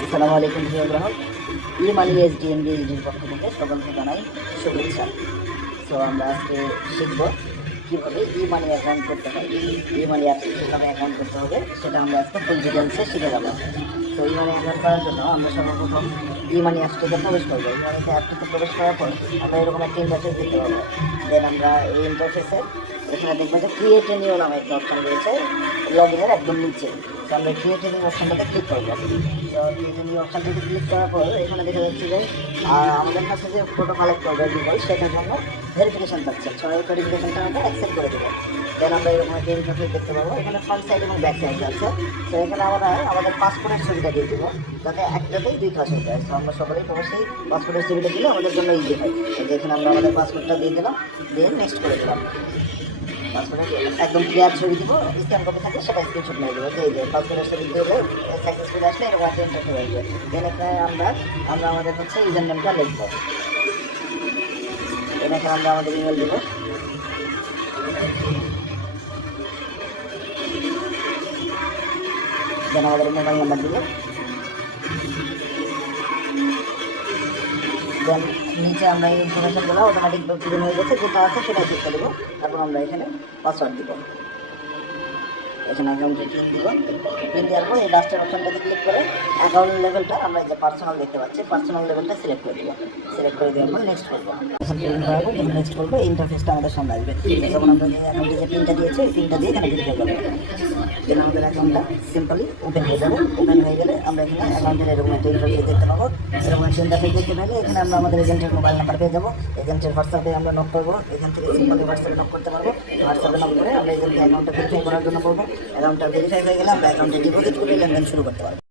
আসসালামু আলাইকুম প্রিয় গ্রাহক, ই মানি এসডিএমবি এজেন্ট পক্ষ থেকে সকলকে জানাই শুভেচ্ছা। সো আমরা আজকে শিখব কীভাবে ই মানি অ্যাকাউন্ট করতে হয়, ই মানি অ্যাপসে কীভাবে অ্যাকাউন্ট করতে হবে সেটা আমরা আজকে ফুল ডিটেলসে শিখে যাব। তো ই মানি অ্যাকাউন্ট করার জন্য আমরা সর্বপ্রথম ই মানি অ্যাপসটিতে প্রবেশ করবো। ই মানি অ্যাপটিতে প্রবেশ করার পর আমরা এরকম একটা ইন্টারফেস দেখতে পাবো। দেন আমরা এই ইন্টারফেসে এখানে দেখবো যে ক্রিয়েট এ নিউ নামে একটা অপশন রয়েছে লগ ইনের একদম নিচে। তো আমরা ক্রিয়েট এ নিউ অপশনটাতে ক্লিক করবো। তো ক্রিয়েট এ নিউ অপশনটাতে ক্লিক করার পর এখানে দেখা যাচ্ছে যে আমাদের কাছে যে ফটো কালেক্ট করবে গুগল, সেটার জন্য ভেরিফিকেশন চাচ্ছে। সবাই ভেরিফিকেশনটা আমরা অ্যাকসেপ্ট করে দেবো। দেন আমরা এরকম একটা ইন্টারফেস দেখতে পাবো। এখানে ফ্রন্ট সাইড এবং ব্যাক সাইড আছে। তো এখানে আমরা আমাদের পাসপোর্টের ছবিটা দিয়ে দেবো, যাতে একটাতেই দুই কাজ হতে হয়। তো আমরা সবাই অবশ্যই পাসপোর্টের ছবিটা দিলে আমাদের জন্য ইজি হয়। তো এখানে আমরা আমাদের পাসপোর্টটা দিয়ে দিলাম, দিয়ে নেক্সট করে দিলাম। পাসপোর্টের একদম ক্লিয়ার ছবি দিব, স্ক্যান কপি থাকে সেটা স্ক্রিনশট নিয়ে দেবো। যে এই যে পাসপোর্টের ছবি দিলে সাকসেসফুল আসলে এরকম একটা ইন্টারফেস আসবে। দেন এখানে আমরা আমাদের হচ্ছে ইউজার নেমটা লিখবো। দেন এখানে আমরা আমাদের ইমেল দেবো। দেন আমাদের মোবাইল নাম্বার দিব। দেন নিচে আমরা এই ইনফরমেশনগুলো অটোমেটিক পূরণ হয়ে গেছে, যেটা আছে সেটা ক্লিক করে দেবো। তারপর আমরা এখানে পাসওয়ার্ড দিব। এখানে অ্যাকাউন্টে পিন দিব। পিন দেওয়ার পর এই লাস্টের অপশনটাতে ক্লিক করে অ্যাকাউন্ট লেভেলটা আমরা এই যে পার্সোনাল দেখতে পাচ্ছি, পার্সোনাল লেভেলটা সিলেক্ট করে দেবো। সিলেক্ট করে দেওয়ার পর নেক্সট করবো। এখন পিন করাবো, যখন নেক্সট করবো এই ইন্টারফেসটা আমাদের সামনে আসবে। যখন আমরা এই অ্যাকাউন্টে যে পিনটা দিয়েছি এই পিনটা দিয়ে এখানে ভেরিফাই করবো। দেন আমাদের অ্যাকাউন্টটা সিম্পলি ওপেন হয়ে যাবে। ওপেন হয়ে গেলে আমরা এখানে অ্যাকাউন্টের এরকম একটা ইন্টারফেস দেখতে পাবো। এরকম একটা ইন্টারফেস দেখতে পেলে এখানে আমরা আমাদের এজেন্টের মোবাইল নাম্বার পেয়ে যাবো। এজেন্টের হোয়াটসঅ্যাপে আমরা নক করবো। এখান থেকে সিম্পলি হোয়াটসঅ্যাপে নক করতে পারবো। হোয়াটসঅ্যাপে নক করে আমরা এজেন্টকে অ্যাকাউন্টটা ভেরিফাই করার জন্য বলবো। অ্যাকাউন্টটা ভেরিফাই হয়ে গেলে আমরা অ্যাকাউন্টে ডিপোজিট করে লেনদেন শুরু করতে পারবো।